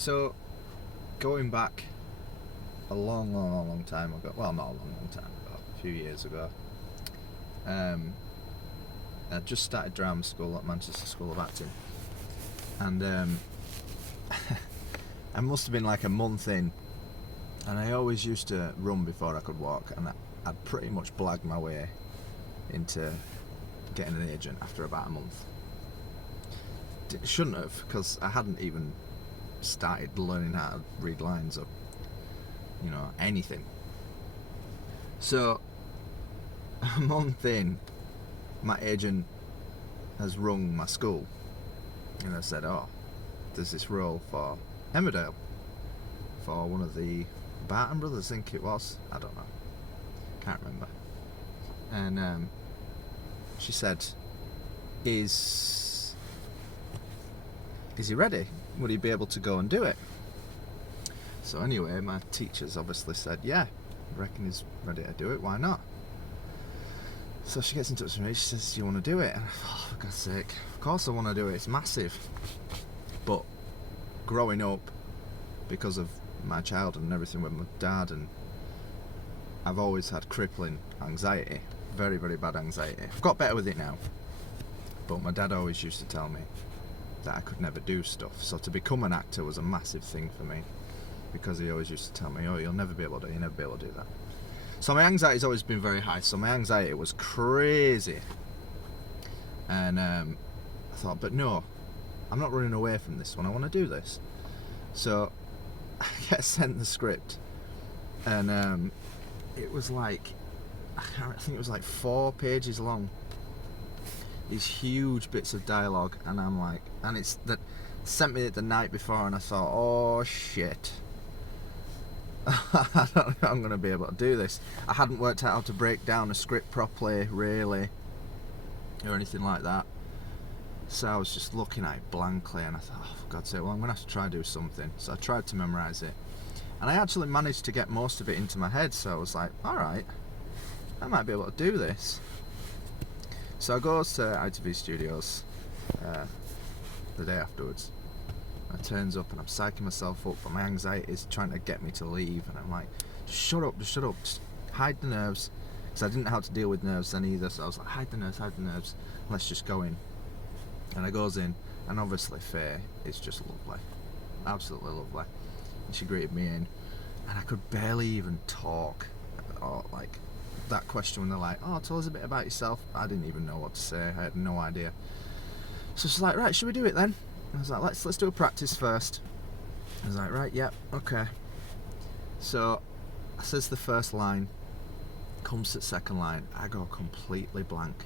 So, going back a long time ago, well, not a long time ago, a few years ago, I just started drama school at Manchester School of Acting, and I must have been like a month in, and I always used to run before I could walk, and I'd pretty much blagged my way into getting an agent after about a month. Shouldn't have, because I hadn't even started learning how to read lines or anything. So a month in, my agent has rung my school and I said, oh, there's this role for Emmerdale for one of the Barton brothers, I think it was, I don't know, can't remember. And she said, is he ready? Would he be able to go and do it? So anyway, my teachers obviously said, yeah, I reckon he's ready to do it, why not? So she gets in touch with me, she says, do you want to do it? And I thought, oh, for God's sake, of course I want to do it, it's massive. But growing up, because of my childhood and everything with my dad, and I've always had crippling anxiety, very, very bad anxiety. I've got better with it now, but my dad always used to tell me that I could never do stuff. So to become an actor was a massive thing for me, because he always used to tell me, oh, you'll never be able to do that. So my anxiety's always been very high, so my anxiety was crazy. And I thought, but no, I'm not running away from this one, I want to do this. So I get sent the script, and it was like, I think it was like 4 pages long, these huge bits of dialogue, and I'm like, and it's that sent me it the night before, and I thought, oh shit, I don't know if I'm going to be able to do this. I hadn't worked out how to break down a script properly, really, or anything like that. So I was just looking at it blankly, and I thought, oh, for God's sake, well, I'm going to have to try and do something. So I tried to memorise it, and I actually managed to get most of it into my head, so I was like, alright, I might be able to do this. So I go to ITV Studios the day afterwards. I turns up and I'm psyching myself up, but my anxiety is trying to get me to leave, and I'm like, just shut up, just hide the nerves, because I didn't know how to deal with nerves then either. So I was like, hide the nerves, let's just go in. And I goes in, and obviously Faye is just lovely, absolutely lovely, and she greeted me in, and I could barely even talk, or like that question when they're like, oh, tell us a bit about yourself. I didn't even know what to say, I had no idea. So she's like, right, should we do it then? I was like, let's do a practice first. I was like, right, yeah, okay. So I says the first line, comes to the second line, I go completely blank.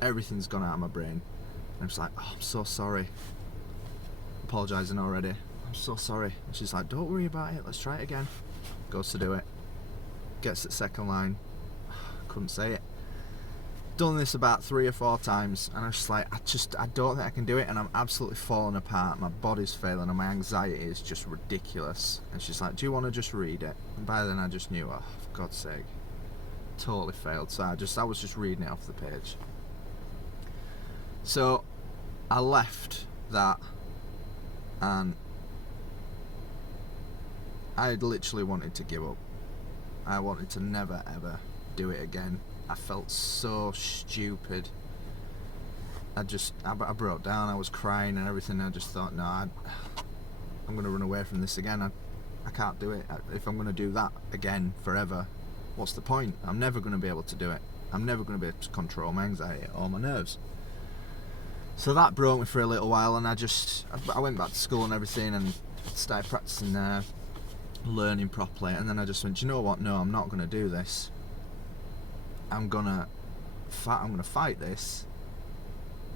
Everything's gone out of my brain. And I'm just like, oh, I'm so sorry. Apologising already. I'm so sorry. And she's like, don't worry about it, let's try it again. Goes to do it. Gets to the second line. Couldn't say it. Done this about 3 or 4 times, and I was just like, I don't think I can do it, and I'm absolutely falling apart. My body's failing, and my anxiety is just ridiculous. And she's like, do you want to just read it? And by then I just knew, oh, for God's sake, totally failed. So I was just reading it off the page. So I left that, and I literally wanted to give up. I wanted to never ever do it again. I felt so stupid. I broke down, I was crying and everything. I just thought, no, I'm going to run away from this again. I can't do it. If I'm going to do that again forever, what's the point? I'm never going to be able to do it. I'm never going to be able to control my anxiety or my nerves. So that broke me for a little while, and I went back to school and everything and started practicing there, learning properly, and then I just went, you know what, no, I'm not going to do this. I'm gonna fight this,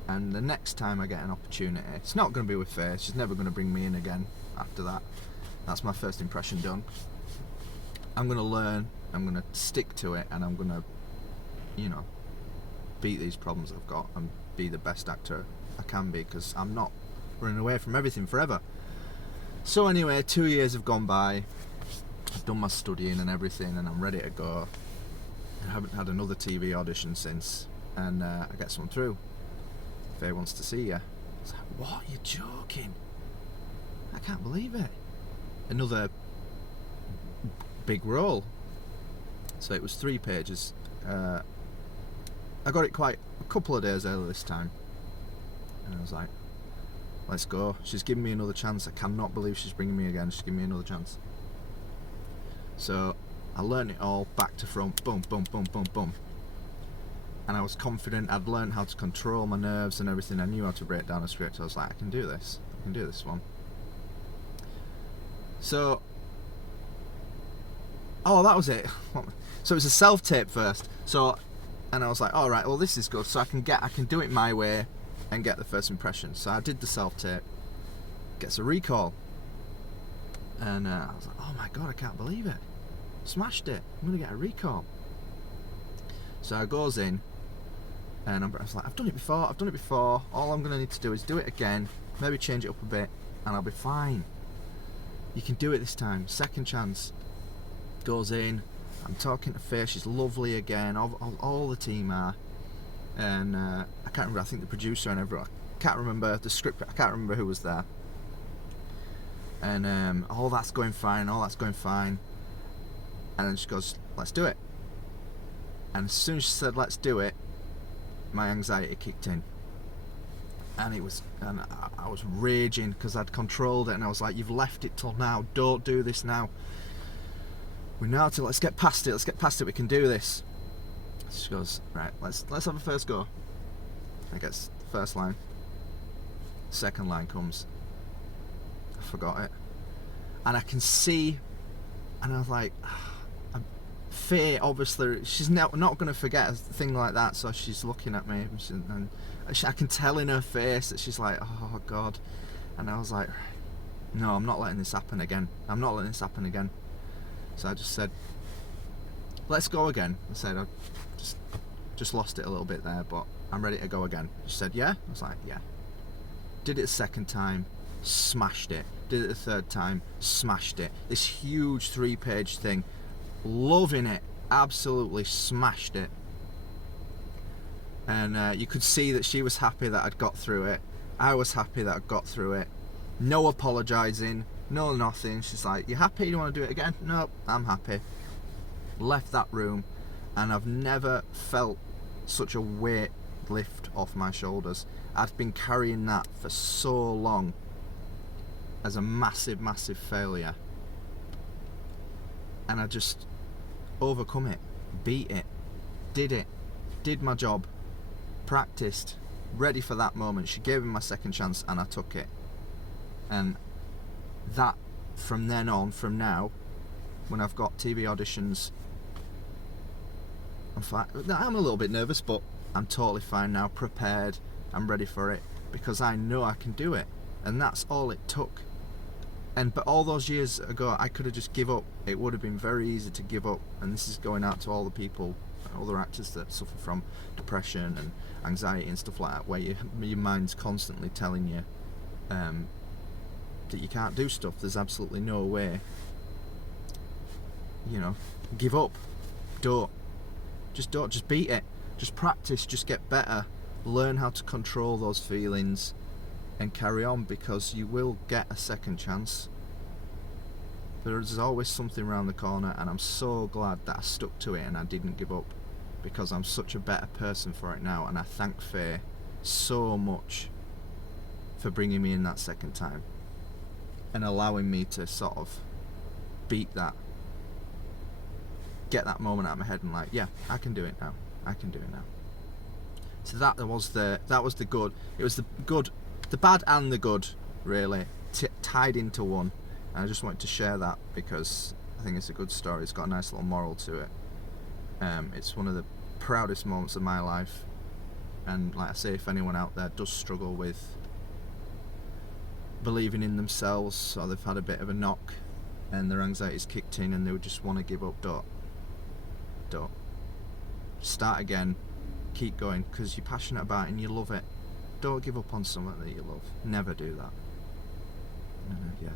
and the next time I get an opportunity, it's not going to be with Faye. She's never going to bring me in again after that. That's my first impression done. I'm going to learn, I'm going to stick to it, and I'm going to, beat these problems I've got and be the best actor I can be, because I'm not running away from everything forever. So anyway, 2 years have gone by. I've done my studying and everything, and I'm ready to go. I haven't had another TV audition since, and I get someone through. Faye wants to see you. I was like, what? You're joking? I can't believe it. another big roll. So it was 3 pages. I got it quite a couple of days early this time, and I was like, let's go. She's giving me another chance. I cannot believe she's bringing me again. She's giving me another chance. So I learned it all back to front, boom, boom, boom, boom, boom. And I was confident. I'd learned how to control my nerves and everything. I knew how to break down a script. I was like, I can do this. I can do this one. So, oh, that was it. So it was a self-tape first. So, and I was like, all right, well, this is good. So I can do it my way and get the first impression. So I did the self-tape. Gets a recall. And I was like, oh my God, I can't believe it. Smashed it. I'm going to get a recall. So I goes in, and I was like, I've done it before. All I'm going to need to do is do it again, maybe change it up a bit, and I'll be fine. You can do it this time. Second chance. Goes in. I'm talking to Faye. She's lovely again. All the team are. And I can't remember. I think the producer and everyone. I can't remember the script. I can't remember who was there. And all that's going fine. And then she goes, let's do it. And as soon as she said, let's do it, my anxiety kicked in. And I was raging because I'd controlled it, and I was like, you've left it till now. Don't do this now. We know how to, let's get past it. We can do this. She goes, right, let's have a first go. I guess the first line. Second line comes. I forgot it. And I can see, and I was like, Faye, obviously, she's not going to forget a thing like that, so she's looking at me, and I can tell in her face that she's like, oh God. And I was like, no, I'm not letting this happen again. So I just said, let's go again. I said, I just lost it a little bit there, but I'm ready to go again. She said, yeah? I was like, yeah. Did it a second time, smashed it. Did it a third time, smashed it. This huge 3-page thing, loving it, absolutely smashed it. And you could see that she was happy that I'd got through it. I was happy that I'd got through it. No apologising, no nothing. She's like, you happy? You want to do it again? Nope, I'm happy. Left that room, and I've never felt such a weight lift off my shoulders. I've been carrying that for so long as a massive, massive failure. And I just overcome it, beat it, did my job, practiced, ready for that moment. She gave me my second chance, and I took it. And that, from then on, from now, when I've got TV auditions, I'm fine. I'm a little bit nervous, but I'm totally fine now, prepared, I'm ready for it, because I know I can do it. And that's all it took. But all those years ago, I could have just give up. It would have been very easy to give up. And this is going out to all the people, other actors that suffer from depression and anxiety and stuff like that, where your mind's constantly telling you that you can't do stuff. There's absolutely no way. Give up. Don't. Just beat it. Just practice. Just get better. Learn how to control those feelings and carry on, because you will get a second chance. There's always something around the corner, and I'm so glad that I stuck to it and I didn't give up, because I'm such a better person for it now. And I thank Faye so much for bringing me in that second time and allowing me to sort of beat that, get that moment out of my head and like, yeah, I can do it now. So that was the good. It was the good, the bad and the good, really, tied into one. And I just wanted to share that because I think it's a good story. It's got a nice little moral to it. It's one of the proudest moments of my life. And like I say, if anyone out there does struggle with believing in themselves, or they've had a bit of a knock and their anxiety's kicked in and they would just want to give up, don't. Start again, keep going, because you're passionate about it and you love it. Don't give up on something that you love. Never do that. Yeah.